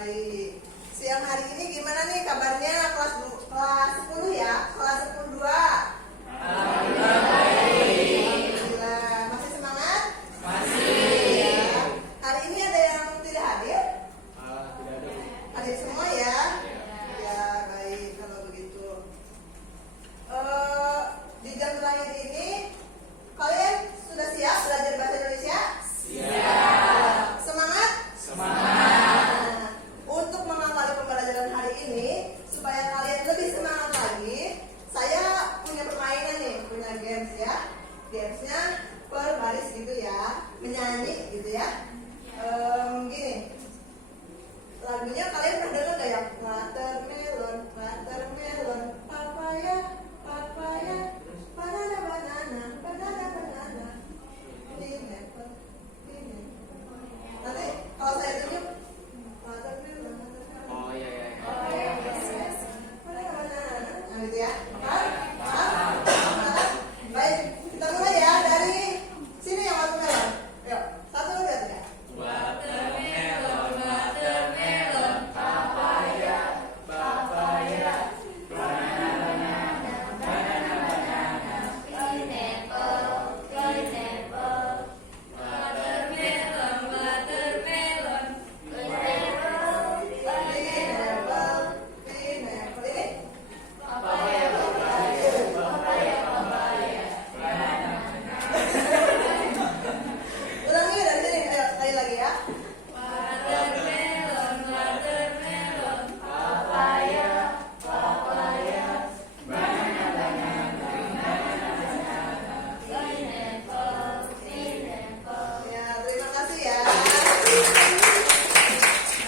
Baik. Siang hari ini gimana nih kabarnya kelas 10 ya? Kelas 10 2. Alhamdulillah. Masih semangat? Masih. Ya. Hari ini ada yang tidak hadir? Tidak ada. Hadir semua ya? Ya, baik kalau begitu. Di jam terakhir ini kalian sudah siap belajar bahasa Indonesia? Siap. Semangat? Semangat. Untuk mengawali pembelajaran hari ini, supaya kalian lebih semangat lagi, saya punya permainan nih, punya games ya. Gamesnya per baris gitu ya, menyanyi gitu ya. Gini, lagunya kalian pernah dengar gak ya? Watermelon, watermelon, papaya, papaya, banana, banana, banana, banana, pineapple, pineapple. Nanti kalau saya tunjuk watermelon, watermelon. Oh iya. Nah, gitu ya. Paham? Baik, kita mulai ya dari sini yang watermelon. Yuk, 1, 2, 3. Watermelon, watermelon, papaya, papaya, banana, banana, banana, Pineapple, pineapple, watermelon, watermelon, Pineapple, pineapple. Ini papaya, papaya, papaya, papaya, banana. ulangi dari sini. Ayo sekali lagi ya. Watermelon, watermelon, papaya, papaya, banana, banana, pineapple, pineapple. Ya, terima kasih ya.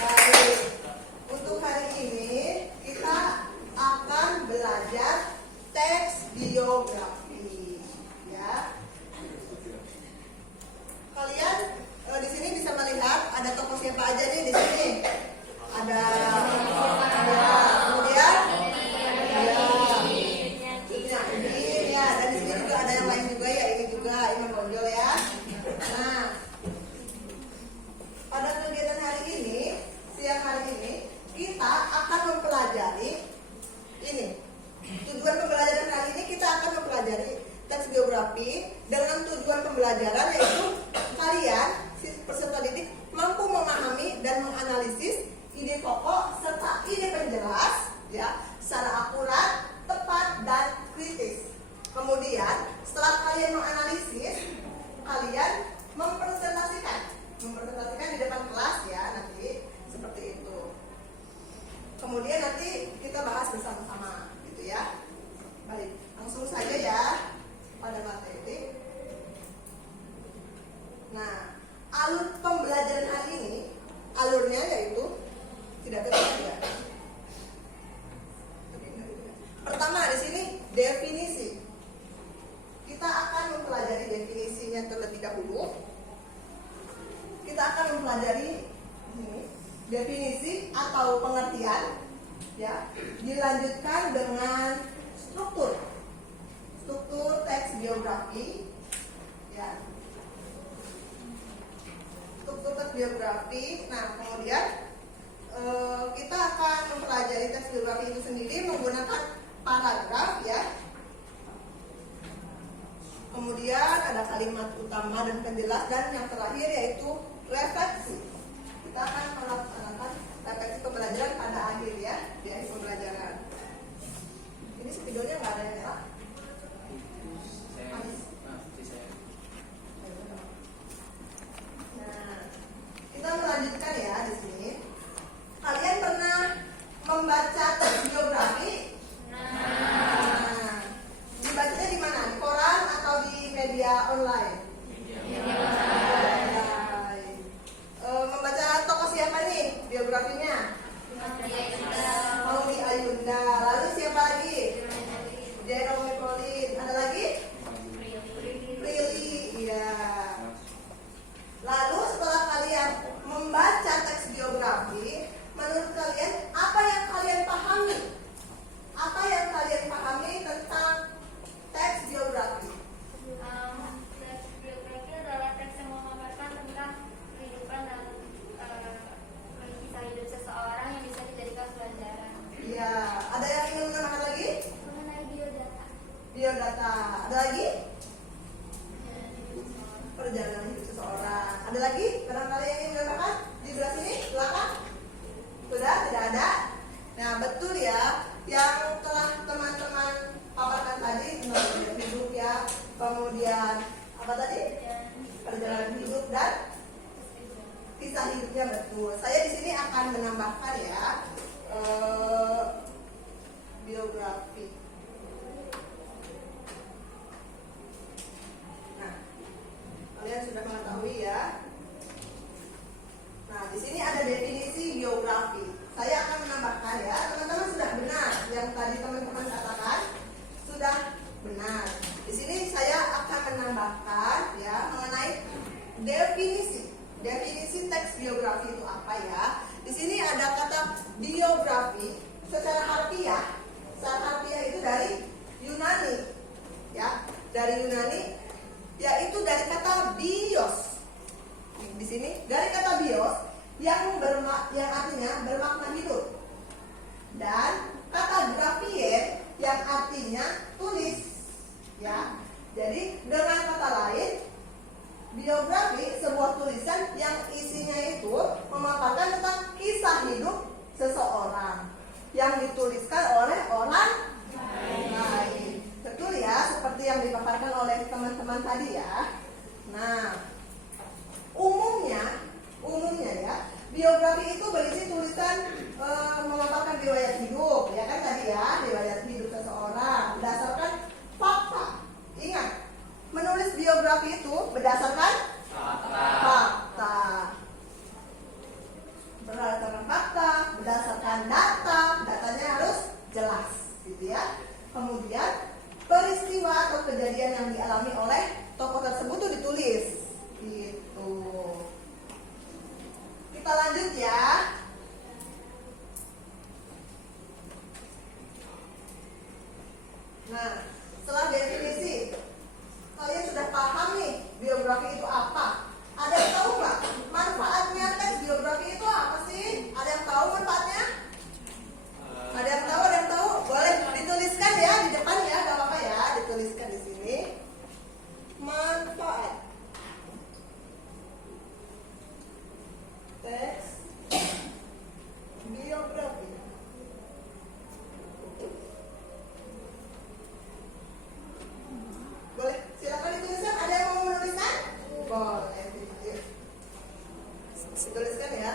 Baik. Untuk hari ini kita akan belajar teks biografi. Ya. Kalian di sini bisa melihat ada tokoh siapa aja nih di sini. Ada kemudian Udin ya, dan di sini juga ada yang lain juga ya, ini juga Imam Bonjol ya. Nah, pada kegiatan hari ini, siang hari ini, kita akan mempelajari ini. Tujuan pembelajaran kali ini kita akan mempelajari teks biografi dengan tujuan pembelajaran yaitu kalian, peserta didik, mampu memahami dan menganalisis ide pokok serta ide penjelas ya, secara akurat, tepat, dan kritis. Kemudian, setelah kalian menganalisis, kalian mempresentasikan di depan kelas ya, nanti seperti itu. Kemudian nanti kita bahas bersama-sama gitu ya. Baik, langsung saja ya pada materi. Nah, alur pembelajaran hari ini, alurnya yaitu tidak terbaca. Pertama di sini definisi. Kita akan mempelajari definisinya terlebih dahulu. Kita akan mempelajari ini, definisi atau pengertian, ya. Dilanjutkan dengan struktur teks biografi, ya. Struktur teks biografi. Nah, kemudian kita akan mempelajari teks biografi itu sendiri menggunakan paragraf, ya. Kemudian ada kalimat utama dan penjelas, dan yang terakhir yaitu refleksi. Kita akan melaksanakan refleksi pembelajaran pada akhir ya, di akhir pembelajaran. Ini spidolnya nggak ada yang merah. Nah, kita melanjutkan ya di sini. Kalian pernah membaca teks biografi? Nah, dibacanya di mana? Di koran atau di media online? Membaca tokoh siapa nih biografinya? Maudi Ayunda. Lalu siapa lagi? Jerome Colin. Ada lagi? Prilly. Iya. Lalu setelah kalian membaca teks biografi, menurut kalian apa yang kalian pahami? Apa yang kalian pahami tentang teks biografi? Teks Ada lagi barangkali yang ingin menambahkan di sebelah sini belakang? Sudah, tidak ada. Nah, betul ya, yang telah teman-teman paparkan tadi mengenai hidup ya, kemudian apa tadi? Perjalanan hidup dan kisah hidupnya betul. Saya di sini akan menambahkan ya biografi. Nah, kalian sudah mengetahui ya. Nah, di sini ada definisi biografi. Saya akan menambahkan ya, teman-teman sudah benar yang tadi teman-teman katakan sudah benar. Di sini saya akan menambahkan ya mengenai definisi teks biografi itu apa ya? Di sini ada kata biografi secara harfiah. Secara harfiah itu dari Yunani, ya, dari Yunani, yaitu dari kata bios. Di sini dari kata bios yang artinya bermakna hidup, dan kata grafien yang artinya tulis, ya. Jadi dengan kata lain, biografi sebuah tulisan yang isinya itu memaparkan tentang kisah hidup seseorang yang dituliskan oleh orang lain. Betul ya, seperti yang dipaparkan oleh teman-teman tadi ya. Nah, umumnya ya, biografi itu berisi tulisan memaparkan riwayat hidup, ya kan tadi ya, riwayat hidup seseorang berdasarkan fakta. Ingat, menulis biografi itu berdasarkan fakta. Berdasarkan fakta, berdasarkan data, datanya harus jelas, gitu ya. Kemudian peristiwa atau kejadian yang dialami oleh tokoh tersebut itu ditulis, gitu. Kita lanjut ya. Nah, setelah definisi, kalian sudah paham nih biografi itu apa? Ada yang tahu nggak manfaatnya teks biografi itu apa sih? Ada yang tahu manfaatnya? Ada yang tahu? Ada yang tahu? Boleh dituliskan ya di depan ya, nggak apa-apa ya, dituliskan di sini. Manfaat teks biografi. Boleh, silakan dituliskan. Ada yang mau menuliskan? Boleh, dituliskan ya.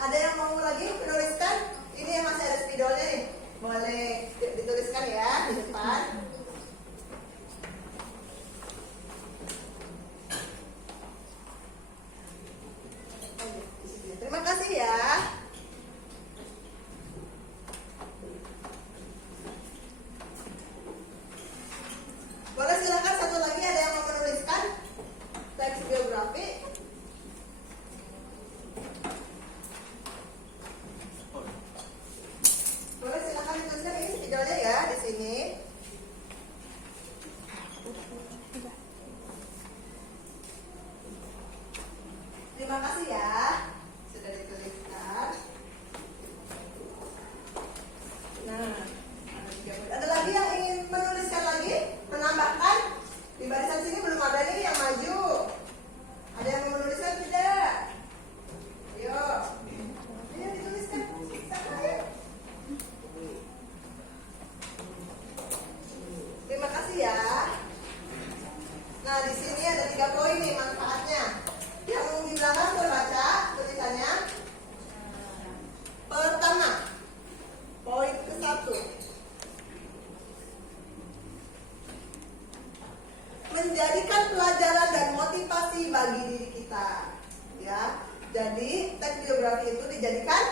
Ada yang mau lagi menuliskan? Ini yang masih ada spidolnya nih. Boleh dituliskan ya di depan. Terima kasih ya. Boleh silakan satu lagi, ada yang mau menuliskan teks biografi? Boleh silakan dituliskan, ini videonya ya di sini. Terima kasih ya, sudah dituliskan. Nah, ada lagi yang ingin menuliskan lagi, menambahkan? Di barisan sini belum ada nih yang maju. Ada yang mau menuliskan tidak? Ayo, ini dituliskan. Terima kasih ya. Nah, di sini ada 3 poin nih manfaatnya. Yang di belakang terbaca tulisannya. Pertama, poin ke-1. Menjadikan pelajaran dan motivasi bagi diri kita. Ya. Jadi, teks biografi itu dijadikan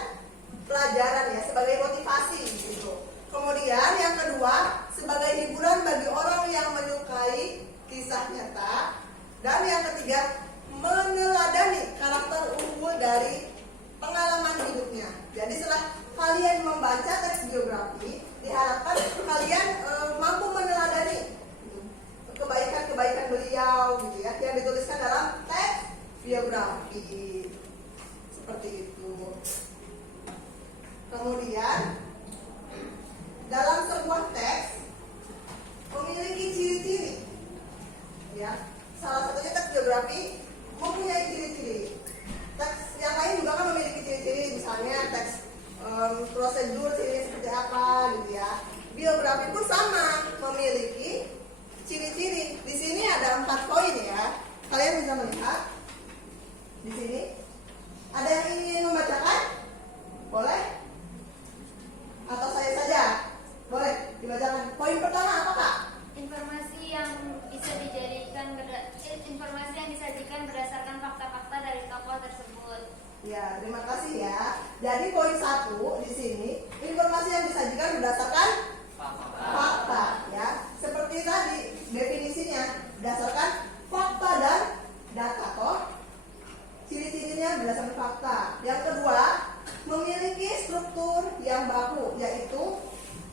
pelajaran ya, sebagai motivasi gitu. Kemudian yang kedua, sebagai hiburan bagi orang yang menyukai kisah nyata. Dan yang ketiga, meneladani karakter unggul dari pengalaman hidupnya. Jadi setelah kalian membaca teks biografi, diharapkan kalian mampu meneladani kebaikan-kebaikan beliau gitu ya, yang dituliskan dalam teks biografi seperti itu. Kemudian dalam sebuah teks memiliki ciri-ciri, ya. Salah satunya teks biografi mempunyai ciri-ciri. Teks yang lain juga kan memiliki ciri-ciri, misalnya teks prosedur ciri seperti apa gitu ya. Biografi pun sama memiliki ciri-ciri. Di sini ada 4 poin ya. Kalian bisa melihat di sini. Ada yang ingin membacakan? Boleh? Atau saya saja? Boleh dibacakan. Poin pertama apa Kak? Informasi yang disajikan berdasarkan fakta-fakta dari tokoh tersebut. Ya, terima kasih ya. Jadi poin 1 di sini, informasi yang disajikan berdasarkan fakta ya. Seperti tadi definisinya, berdasarkan fakta dan data toh. Ciri-cirinya berdasarkan fakta. Yang kedua, memiliki struktur yang baku, yaitu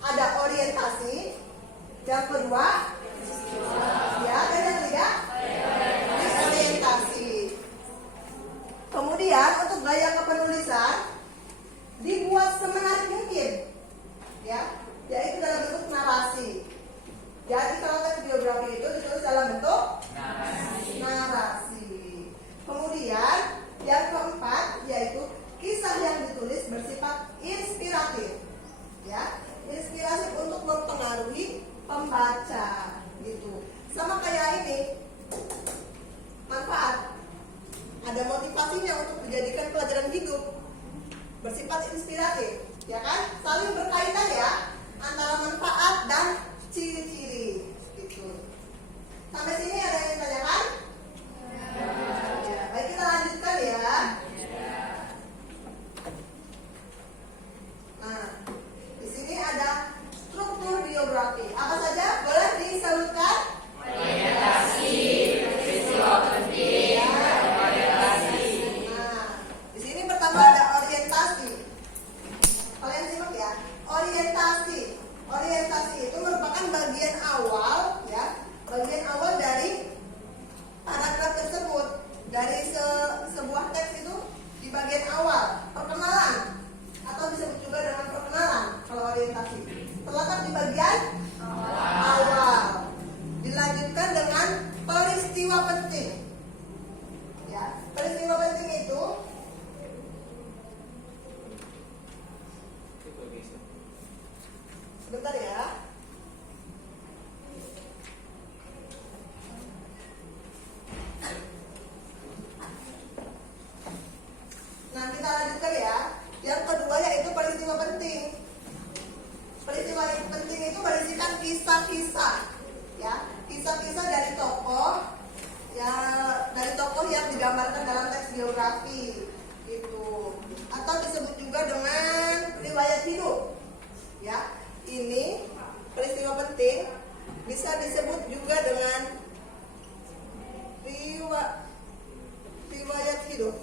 ada orientasi. Yang kedua, ya, dan yang ketiga, disorientasi. Kemudian untuk gaya kepenulisan dibuat semenarik mungkin, ya, yaitu dalam bentuk narasi. Jadi kalau teks biografi itu ditulis dalam bentuk narasi. Kemudian yang keempat yaitu kisah yang ditulis bersifat inspiratif, ya, inspiratif untuk mempengaruhi pembaca, gitu. Sama kayak ini, manfaat. Ada motivasinya untuk dijadikan pelajaran hidup, bersifat inspiratif, ya kan? Saling berkaitan ya antara manfaat dan ciri-ciri, gitu. Sampai sini ada yang ditanyakan? Ya, baik kita lanjutkan ya. Nah, di sini ada struktur biografi. Apa saja? Boleh disebutkan? Orientasi, peristiwa penting, Di sini pertama ada orientasi. Kalian simak ya. Orientasi. Orientasi itu merupakan bagian awal, ya, bagian awal dari paragraf tersebut. Dari sebuah teks itu di bagian awal, perkenalan atau disebut juga dengan perkenalan kalau orientasi. Terletak di bagian awal. Dilanjutkan dengan peristiwa penting. Ya, peristiwa penting itu sebentar ya. Nah, kita lanjutkan ya. Yang kedua yaitu peristiwa penting. Peristiwa yang penting itu berisikan kisah-kisah, ya, kisah-kisah dari tokoh, ya, dari tokoh yang digambarkan dalam teks biografi, gitu. Atau disebut juga dengan riwayat hidup, ya. Ini peristiwa penting bisa disebut juga dengan riwayat hidup.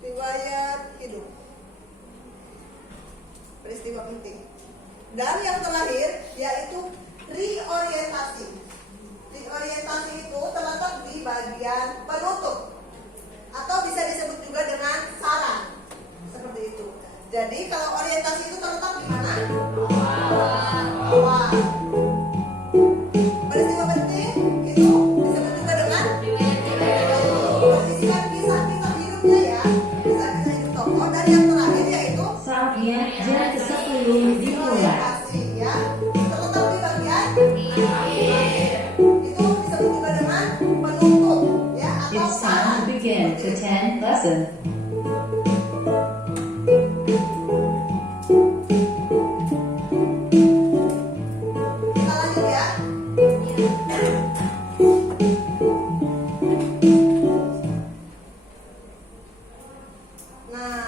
Riwayat hidup. Peristiwa penting. Dan yang terakhir yaitu reorientasi. Reorientasi itu terletak di bagian penutup atau bisa disebut juga dengan saran. Seperti itu. Jadi kalau orientasi itu terletak di mana? Bawah. Peristiwa penting itu disebut juga dengan berisikan kisah-kisah hidupnya ya, kisah-kisah hidup tokoh. Dan yang terakhir yaitu Saatnya jam ke-10 dimulai. orientasi ya, terletak di bagian itu disebut juga dengan penutup ya atau It's time saran. to begin to 10 lesson. Kita lanjut ya. Nah,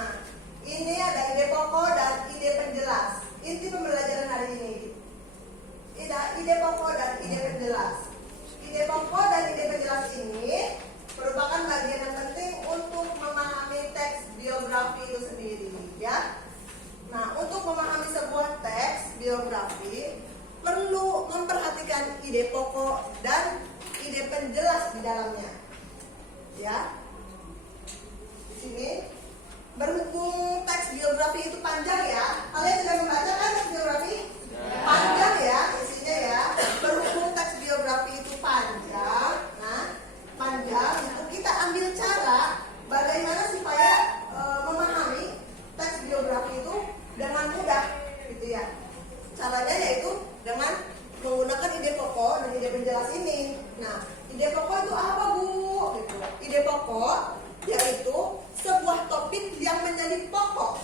ini ada ide pokok dan ide penjelas. Inti pembelajaran hari ini. Ide pokok dan ide penjelas. Ide pokok dan ide penjelas ini merupakan bagian yang penting untuk memahami teks biografi itu sendiri, ya. Nah, untuk itu panjang ya. Kalian sudah membaca kan teks biografi? Panjang ya isinya ya. Berhubung teks biografi itu panjang, nah panjang itu kita ambil cara bagaimana supaya memahami teks biografi itu dengan mudah, gitu ya. Caranya yaitu dengan menggunakan ide pokok dan ide penjelas ini. Nah, ide pokok itu apa, Bu? Gitu. Ide pokok yaitu sebuah topik yang menjadi pokok.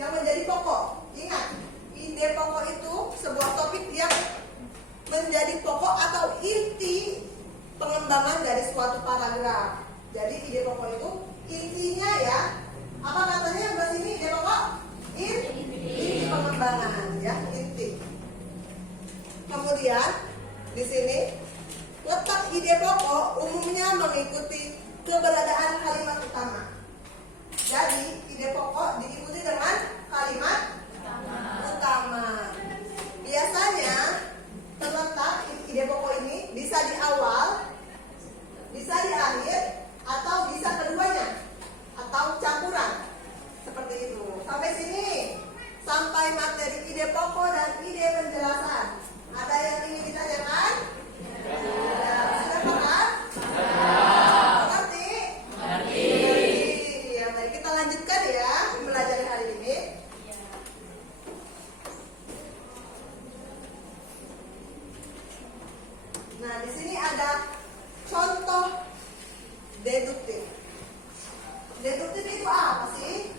Yang menjadi pokok. Ingat, ide pokok itu sebuah topik yang menjadi pokok atau inti pengembangan dari suatu paragraf. Jadi ide pokok itu intinya ya. Apa katanya bahasa ini ide pokok? Inti pengembangan ya, inti. Kemudian di sini letak ide pokok umumnya mengikuti keberadaan kalimat utama. Jadi ide pokok diikuti dengan kalimat utama. Biasanya terletak ide pokok ini bisa di awal, bisa di akhir, atau bisa keduanya, atau campuran. Seperti itu. Sampai sini, sampai materi ide pokok dan ide penjelasan. Ada yang ingin ditanyakan? Sudah paham? Mengerti? Mengerti. Ya, mari kita lanjutkan ya belajar hari ini. Nah, di sini ada contoh deduktif. Deduktif itu apa sih?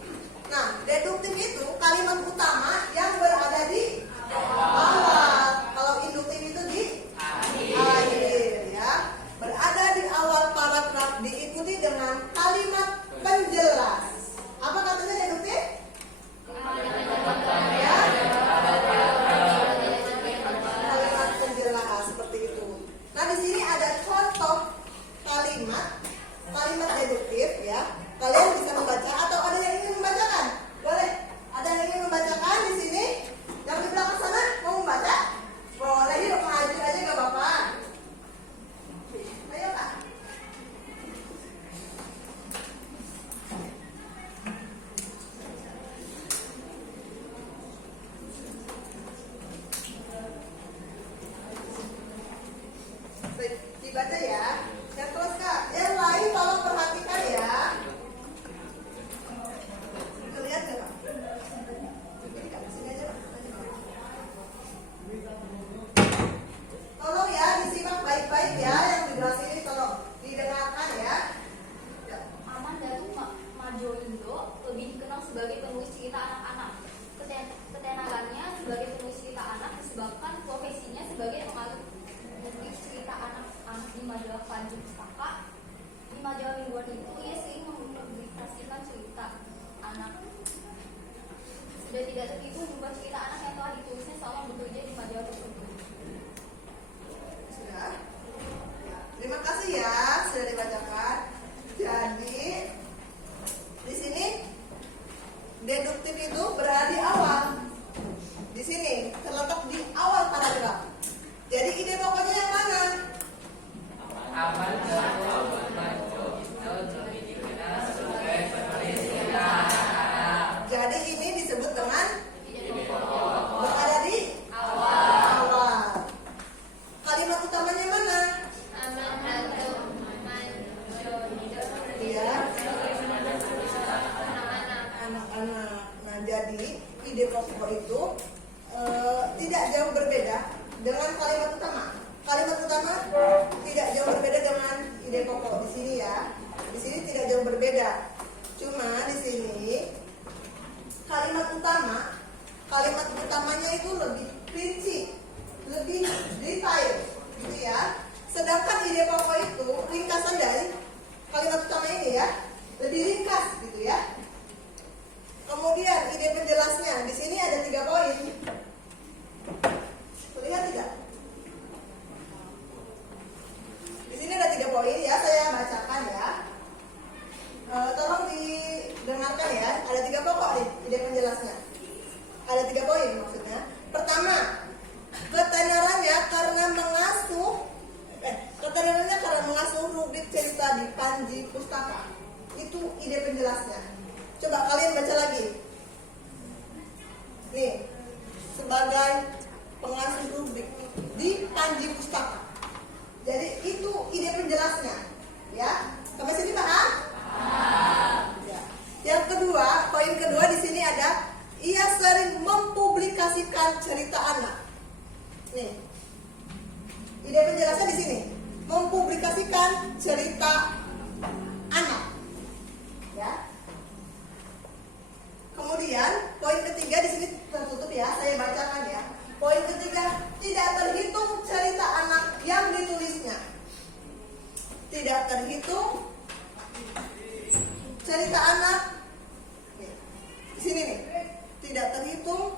Nah, deduktif itu kalimat utama yang berada di awal. Kalau induktif itu di akhir ya. Berada di awal paragraf diikuti dengan kalimat penjelas. Apa katanya deduktif? Ya. Kalimat penjelas seperti itu. Nah, di sini ada contoh kalimat deduktif ya. Kalian bisa membaca atau ada yang ingin membacakan? Boleh. Ada yang ingin membacakan di sini? Yang di belakang sana mau membaca? Boleh, yuk maju aja gak apa-apa. Ayo Kak. Dibaca ya. Yang terus Kak. Yang lain tolong perhatikan ya. Lihat ya Pak. Ini Kak, sini aja Pak. Tolong ya disimak baik-baik ya. Yang di belah sini tolong didengarkan ya. Aman Datuk Madjoindo lebih dikenal sebagai penulis cerita anak-anak. Ketenagannya sebagai penulis cerita anak disebabkan profesinya sebagai penulis cerita anak-anak di majalah Panji Pustaka. Di majalah mingguan itu ia sering mempublikasikan cerita anak. Sudah tidak tertipu mengubah cerita anak yang telah ditulisnya selama bekerja di majalah tersebut. Sudah. Terima kasih ya sudah dibacakan. Jadi di sini deduktif itu berada di awal. Di sini terletak di awal paragraf. Jadi ide pokoknya yang mana? Jadi ini disebut dengan berada di awal. Kalimat utamanya mana? Iya. Anak-anak. Nah, jadi ide pokok itu tidak jauh berbeda dengan kalimat utama. Kalimat utama tidak jauh berbeda dengan ide pokok di sini ya. Di sini tidak jauh berbeda. Cuma di sini kalimat utamanya itu lebih rinci, lebih detail, gitu ya. Sedangkan ide pokok itu ringkasan dari kalimat utama ini ya, lebih ringkas, gitu ya. Kemudian ide penjelasnya di sini ada 3 poin. Lihat tidak? Di sini ada 3 poin ya, saya bacakan ya. Tolong didengarkan ya. Ada 3 pokok nih ide penjelasnya. Ada 3 poin maksudnya. Pertama, ketenarannya karena mengasuh rubrik cerita di Panji Pustaka. Itu ide penjelasnya. Coba kalian baca lagi. poin kedua di sini ada ia sering mempublikasikan cerita anak. Nih, ide penjelasan di sini, mempublikasikan cerita anak. Ya. Kemudian poin ketiga di sini tertutup ya, saya bacakan ya. Poin ketiga, tidak terhitung cerita anak yang ditulisnya. Tidak terhitung cerita anak. Nih, di sini nih, tidak terhitung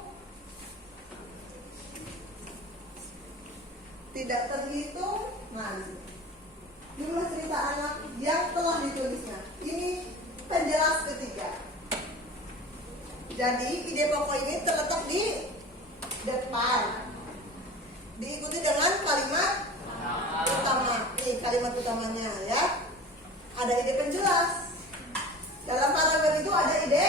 nah, jumlah cerita anak yang telah ditulisnya. Ini penjelas ketiga. Jadi ide pokok ini terletak di depan, diikuti dengan kalimat utama. Nih kalimat utamanya ya. Ada ide penjelas. Dalam paragraf itu ada ide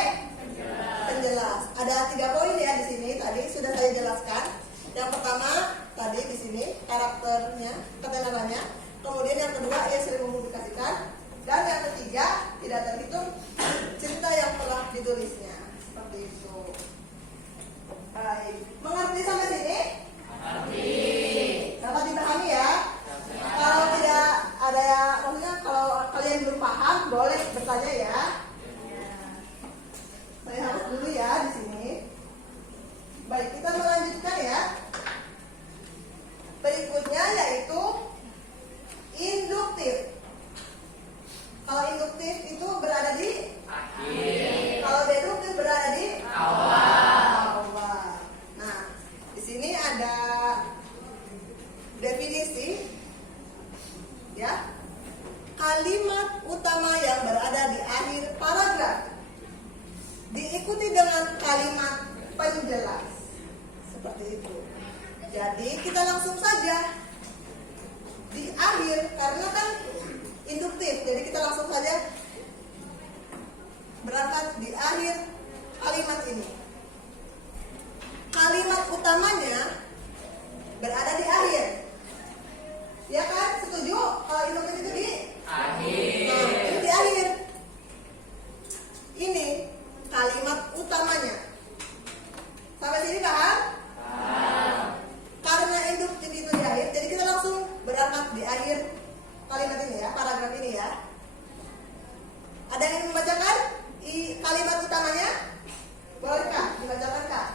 penjelas. Ada 3 poin ya di sini. Tadi sudah saya jelaskan. Yang pertama tadi di sini karakternya, ketenarannya. Kemudian yang kedua ia sering mempublikasikan. Dan yang ketiga tidak terhitung cerita yang telah ditulisnya. Seperti itu. Baik. Mengerti sampai sini? Mengerti. Dapat dipahami ya? Kalau tidak ada ya, maksudnya kalau kalian belum paham boleh bertanya ya. Saya harus dulu ya di sini. Baik, kita melanjutkan ya. Berikutnya yaitu induktif. Kalau induktif itu berada di Akhir. kalau deduktif berada di Awal. awal. Nah, di sini ada definisi ya. Kalimat utama yang berada di akhir paragraf diikuti dengan kalimat penjelas. Seperti itu. Jadi kita langsung saja di akhir, karena kan induktif, jadi kita langsung saja berangkat di akhir kalimat ini. Kalimat utamanya berada di akhir. Ya kan? Setuju? Kalau induktif itu di Akhir. Nah, ini di akhir. Ini kalimat utamanya. Sampai sini paham? Karena induktif itu di akhir, jadi kita langsung berangkat di akhir kalimat ini ya, paragraf ini ya. Ada yang membacakan kalimat utamanya? Bolehkah dibacakan Kak?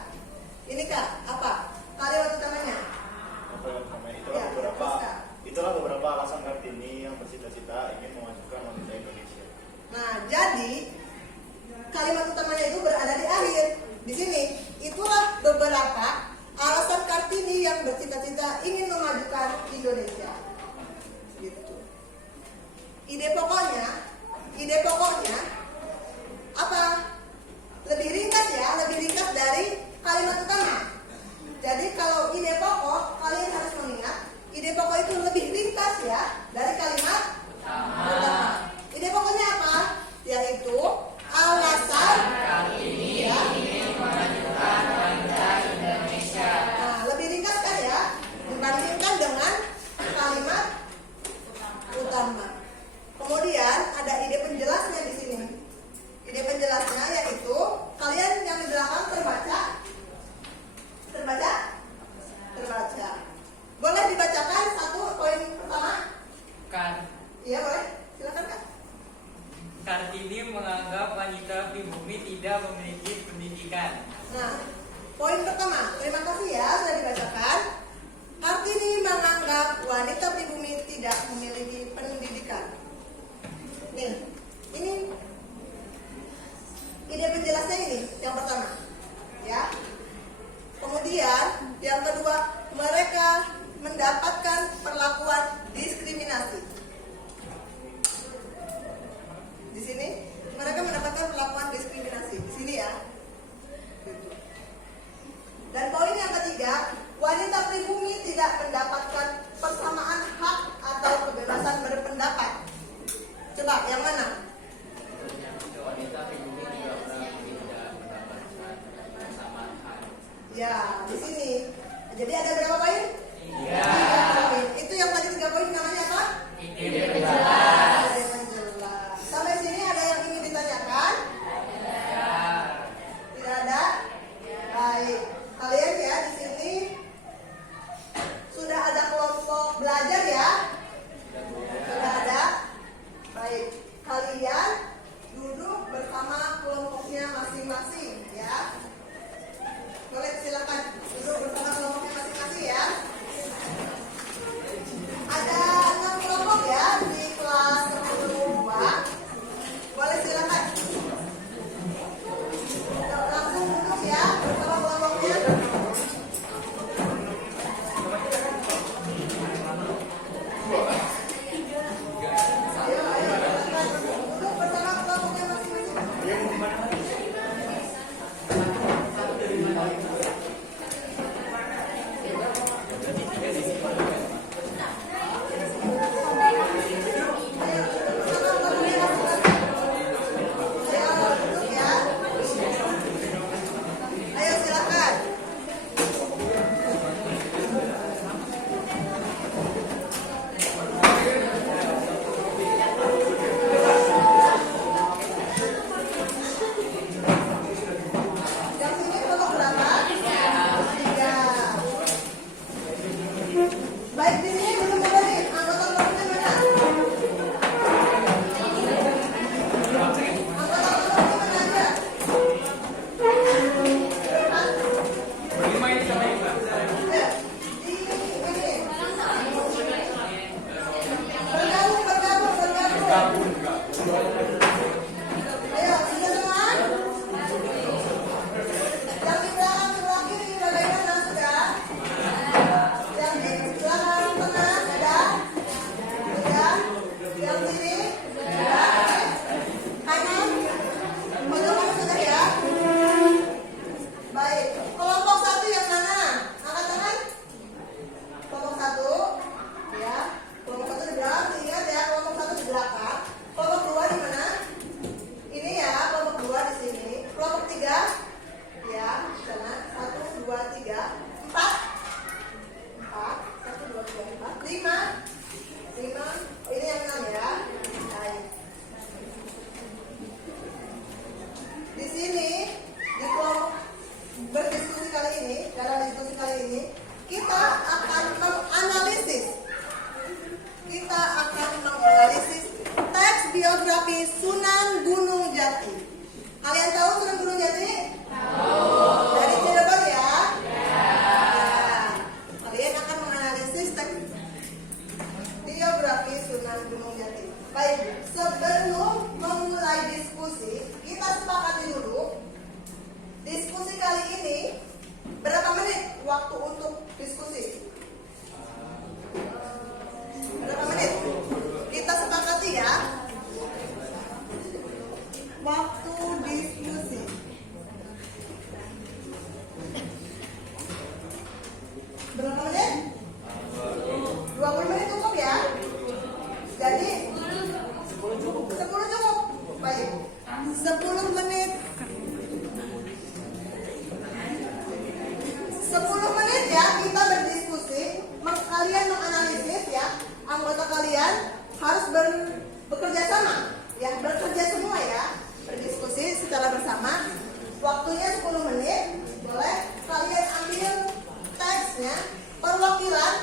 Ini Kak, apa? Kalimat utamanya? Ya, terus, Kak. Itulah beberapa alasan Kartini yang bercita-cita ingin memajukan wanita Indonesia. Nah, jadi kalimat utamanya itu berada di akhir. Di sini, itulah beberapa alasan Kartini yang bercita-cita ingin memajukan Indonesia. Gitu. Ide pokoknya apa? Lebih ringkas ya, lebih ringkas dari kalimat utama. Jadi kalau ide pokok, kalian harus mengingat ide pokok itu lebih ringkas ya dari kalimat utama. Ide pokoknya apa? Yaitu alasan Kartini ya. ingin memajukan wanita Indonesia. Nah, lebih ringkas kan ya dibandingkan dengan kalimat utama. Kemudian ada ide penjelasnya di sini. Ide penjelasnya yaitu kalian yang di belakang terbaca. Boleh dibacakan satu poin pertama? Iya boleh. Silakan Kak. Kartini menganggap wanita pribumi tidak memiliki pendidikan. Nah, poin pertama, terima kasih ya sudah dibacakan. Kartini menganggap wanita pribumi tidak memiliki pendidikan. Nih, ini ide penjelasnya ini yang pertama, ya. Kemudian yang kedua, mereka mendapatkan perlakuan diskriminasi. Di sini mereka mendapatkan perlakuan diskriminasi. Di sini ya. Dan poin yang ketiga, wanita pribumi tidak mendapatkan persamaan hak atau kebebasan berpendapat. Coba yang mana? Wanita pribumi juga tidak mendapatkan persamaan hak. Ya, di sini. Jadi ada berapa poin? 3. 3 poin. Itu yang tadi 3 poin namanya apa? Ide penjelas. Ide penjelas. Sampai sini ada yang ingin ditanyakan? Ya. ya. Ya, sana 1, 2, 3, 4. 4, 1, 2, 3, 4, 5. 5. Oh, ini yang 6 ya. Baik. Di sini di kelompok berdiskusi kali ini, dalam diskusi kali ini, kita akan menganalisis. Teks biografi Sunan Gunung Jati. Kalian tahu Sunan Gunung Jati? Tahu. Dari Cirebon ya? Ya. Kalian akan menganalisis teks biografi Sunan Gunung Jati. Baik, sebelum memulai diskusi, kita sepakati dulu. Diskusi kali ini berapa menit waktu untuk diskusi? Berapa menit? Kita sepakati ya. Waktu diskusi. Berapa menit? 20 menit cukup ya. Jadi 10 cukup. Baik. 10 menit. 10 menit ya kita berdiskusi. Kalian menganalisis ya. Anggota kalian harus bekerja sama ya, bekerja semua ya, berdiskusi secara bersama. Waktunya 10 menit. Boleh kalian ambil teksnya. Perwakilan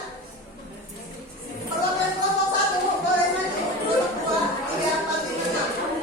kelompok 1 boleh maju. Kelompok 2, 3, 4, 5, 6.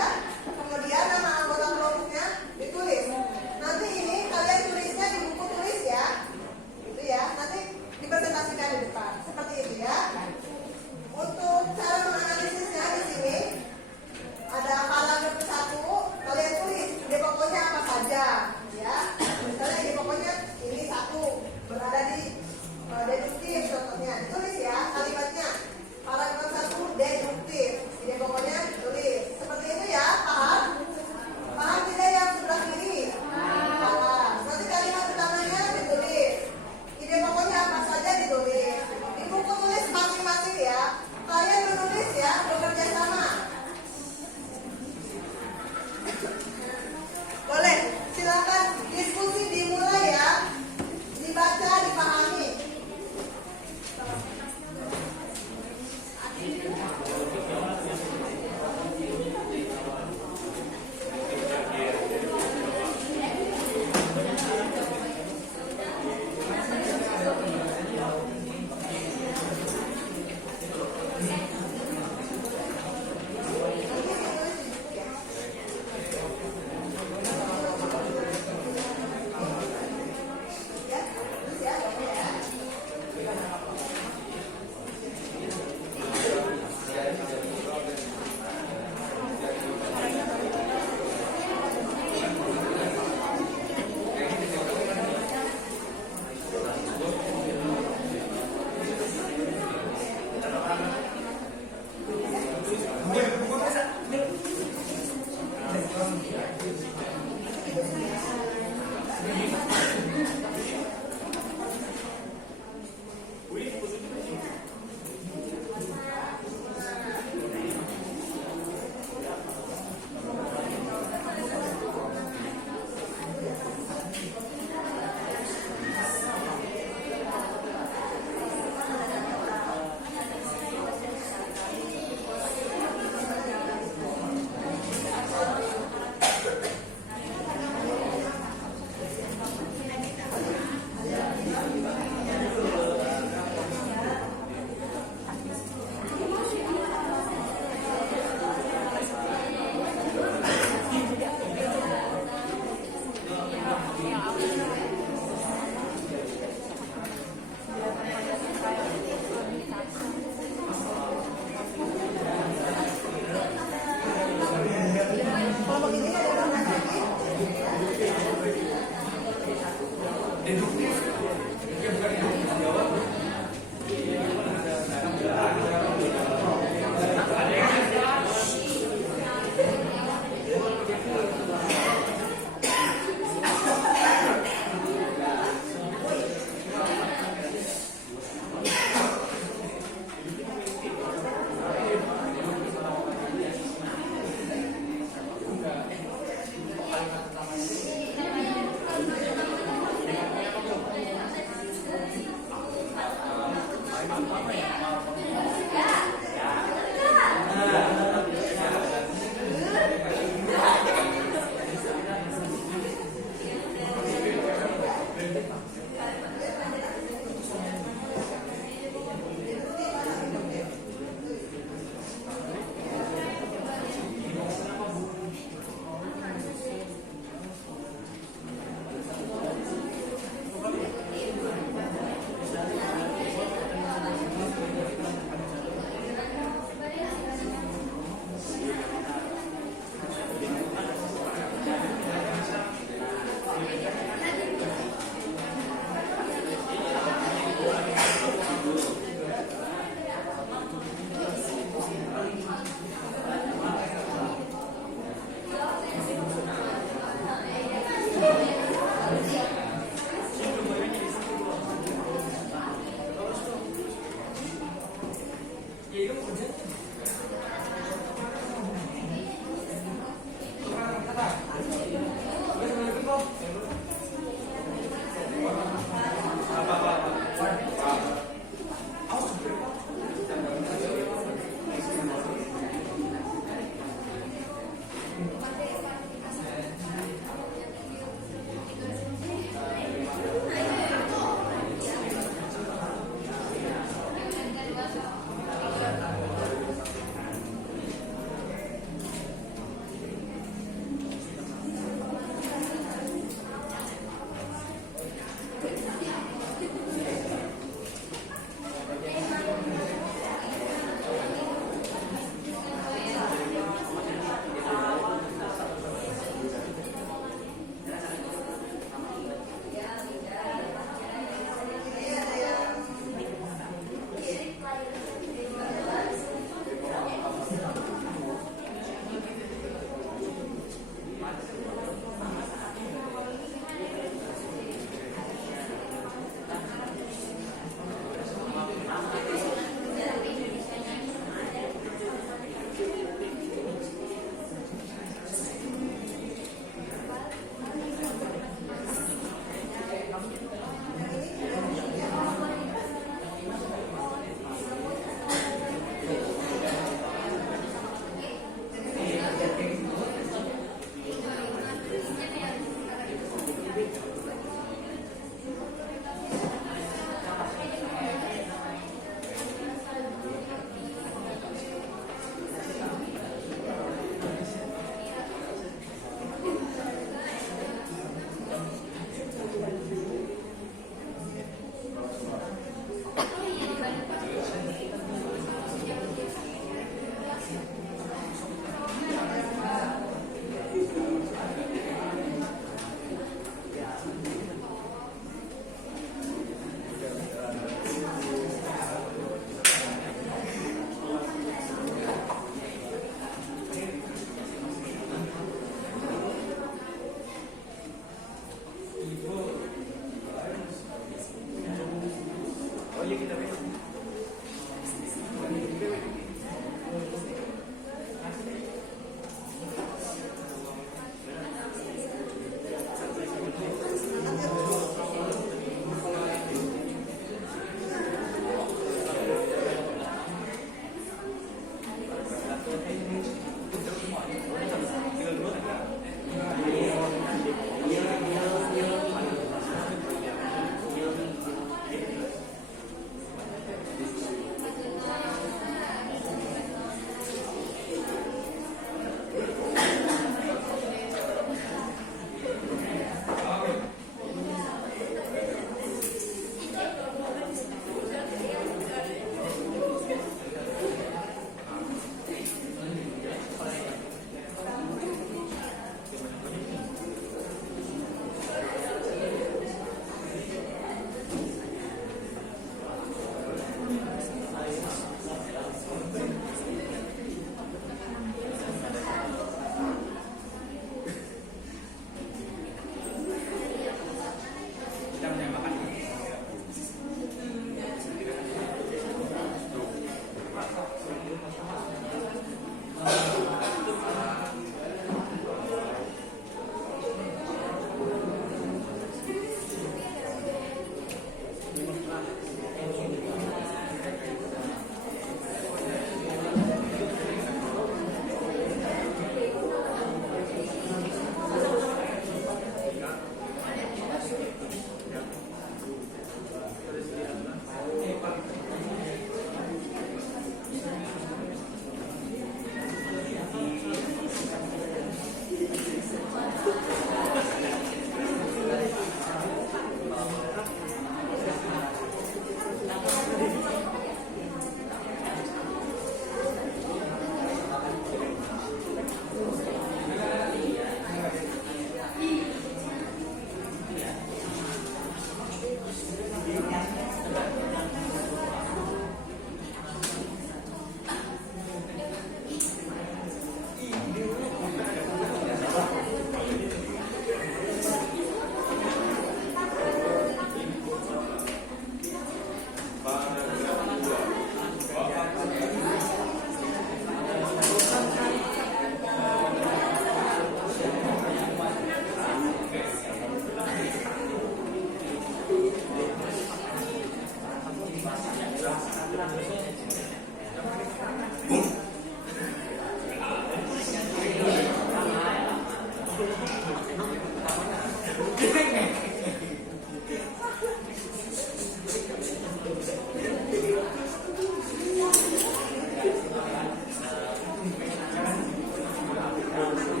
langsung